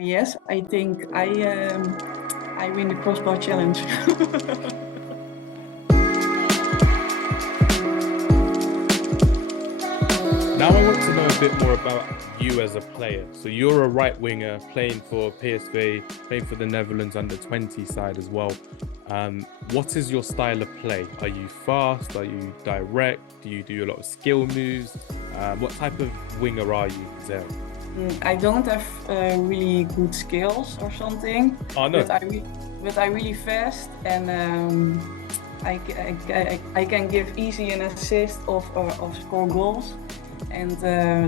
Yes, I think I win the crossbar challenge. Now I want to know a bit more about you as a player. So you're a right winger playing for PSV, playing for the Netherlands under 20 side as well. What is your style of play? Are you fast? Are you direct? Do you do a lot of skill moves? What type of winger are you, Zera? I don't have really good skills or something. Oh no. But I'm really fast, and I can give easy an assist of score goals. And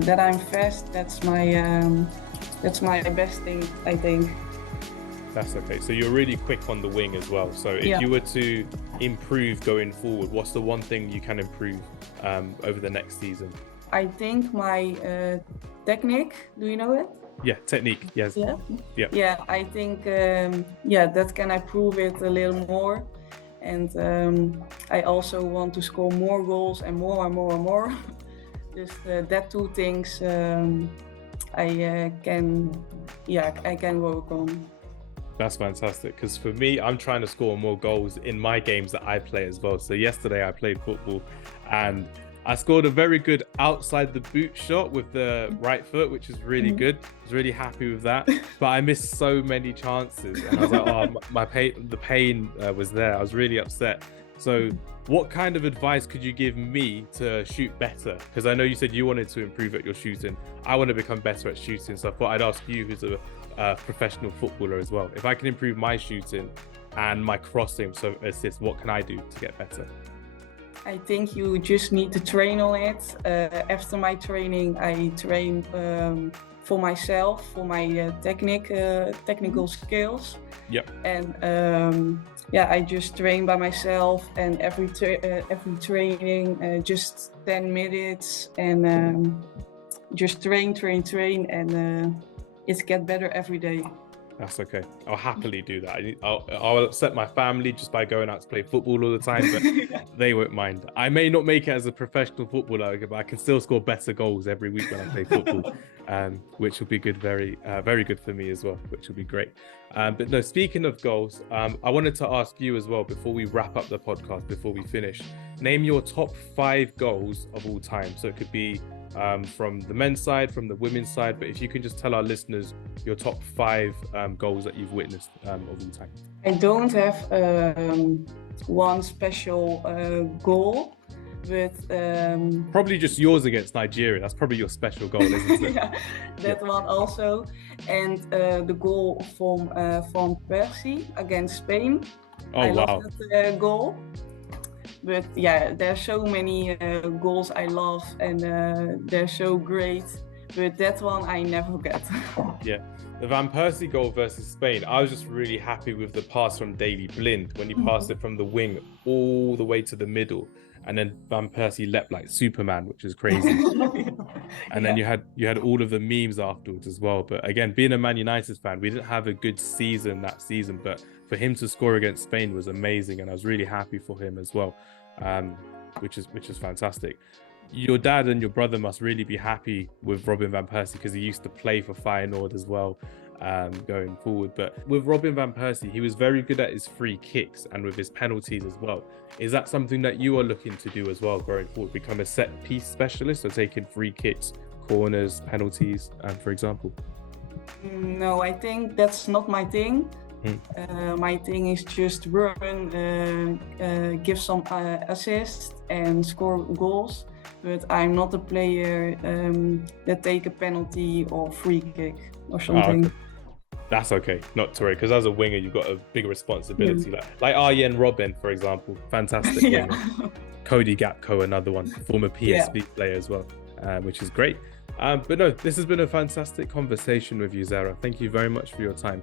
that I'm fast, that's my best thing, I think. That's okay. So you're really quick on the wing as well. So if you were to improve going forward, what's the one thing you can improve over the next season? I think my technique, do you know it? Yeah, technique, yes. Yeah, I think, that can improve it a little more. And I also want to score more goals and more. Just that two things I can work on. That's fantastic, because for me, I'm trying to score more goals in my games that I play as well. So yesterday I played football and I scored a very good outside the boot shot with the right foot, which is really good. I was really happy with that, but I missed so many chances and I was like, oh, the pain was there. I was really upset. So what kind of advice could you give me to shoot better? Because I know you said you wanted to improve at your shooting. I want to become better at shooting. So I thought I'd ask you, who's a professional footballer as well. If I can improve my shooting and my crossing, so assist, what can I do to get better? I think you just need to train on it. After my training, I train for myself, for my technical skills. Yep. And I just train by myself, and every training just 10 minutes, and just train, and it gets better every day. That's okay. I'll happily do that. I'll upset my family just by going out to play football all the time, but they won't mind. I may not make it as a professional footballer, but I can still score better goals every week when I play football, which will be good, very good for me as well, which will be great. But no, speaking of goals, I wanted to ask you as well, before we wrap up the podcast, before we finish, name your top 5 goals of all time. So it could be from the men's side, from the women's side, but if you can just tell our listeners your top 5 goals that you've witnessed of all time. I don't have one special goal, but probably just yours against Nigeria. That's probably your special goal, isn't it? That one also, and the goal from Van Persie against Spain. I love that goal. But yeah, there's so many goals I love, and they're so great. But that one I never get. Yeah, the Van Persie goal versus Spain, I was just really happy with the pass from Daley Blind when he passed it from the wing all the way to the middle, and then Van Persie leapt like Superman, which is crazy. And then you had all of the memes afterwards as well. But again, being a Man United fan, we didn't have a good season that season, but for him to score against Spain was amazing, and I was really happy for him as well, which is fantastic. Your dad and your brother must really be happy with Robin Van Persie, because he used to play for Feyenoord as well, going forward. But with Robin Van Persie, he was very good at his free kicks and with his penalties as well. Is that something that you are looking to do as well going forward, become a set piece specialist, or taking free kicks, corners, penalties, for example? No, I think that's not my thing. My thing is just run, give some assists and score goals, but I'm not a player that take a penalty or free kick or something. Okay. That's okay, not to worry, because as a winger you've got a big responsibility, like Arjen Robben, for example, fantastic winger. Cody Gakpo, another one, former PSV player as well, which is great. But no, this has been a fantastic conversation with you, Zera. Thank you very much for your time.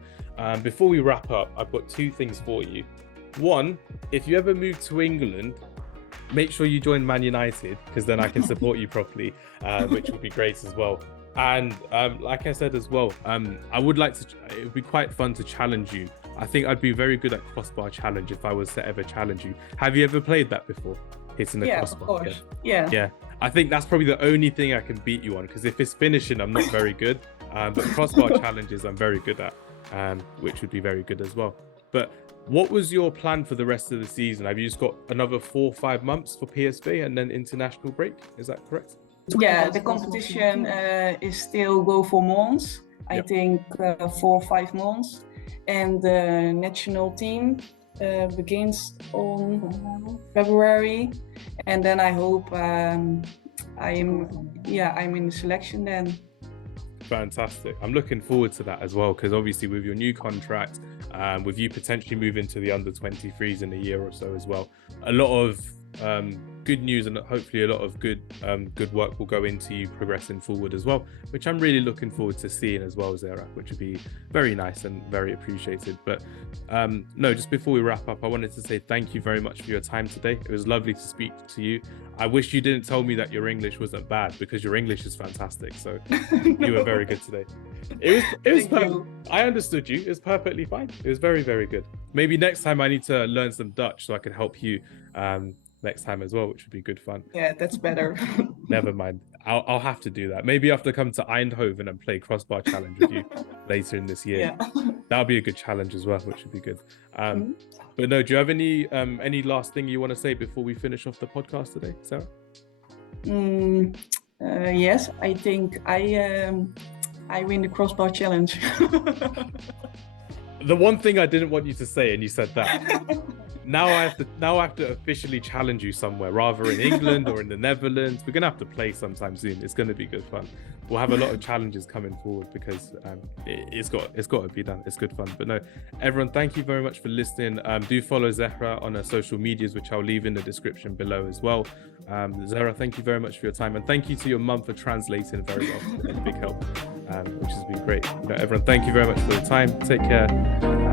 Before we wrap up, I've got 2 things for you. One, if you ever move to England, make sure you join Man United, because then I can support you properly, which would be great as well. And like I said as well, I would like to, it would be quite fun to challenge you. I think I'd be very good at crossbar challenge if I was to ever challenge you. Have you ever played that before? Hitting the crossbar? Of course. Yeah. I think that's probably the only thing I can beat you on, because if it's finishing, I'm not very good. But crossbar challenges I'm very good at, which would be very good as well. But what was your plan for the rest of the season? Have you just got another 4 or 5 months for PSV and then international break? Is that correct? Yeah, the competition is still go for months. I think 4 or 5 months. And the national team begins on February. And then I hope I'm in the selection then. Fantastic. I'm looking forward to that as well, because obviously with your new contract, with you potentially moving to the under-23s in a year or so as well, a lot of good news and hopefully a lot of good work will go into you progressing forward as well, which I'm really looking forward to seeing as well, Zera, which would be very nice and very appreciated. But no, just before we wrap up, I wanted to say thank you very much for your time today. It was lovely to speak to you. I wish you didn't tell me that your English wasn't bad, because your English is fantastic. So you were very good today. It was I understood you. It was perfectly fine. It was very, very good. Maybe next time I need to learn some Dutch so I can help you next time as well, which would be good fun. Yeah, that's better. Never mind. I'll have to do that. Maybe I have to come to Eindhoven and play crossbar challenge with you later in this year. Yeah. That'll be a good challenge as well, which would be good. But no, do you have any last thing you want to say before we finish off the podcast today, Zera? Yes, I think I win the crossbar challenge. The one thing I didn't want you to say, and you said that. Now I have to officially challenge you somewhere, rather in England or in the Netherlands. We're gonna have to play sometime soon. It's gonna be good fun. We'll have a lot of challenges coming forward, because it's got to be done. It's good fun. But no, everyone, thank you very much for listening. Do follow Zera on her social medias, which I'll leave in the description below as well. Zera, thank you very much for your time, and thank you to your mum for translating very well. It's been a big help, which has been great. Everyone, thank you very much for your time. Take care.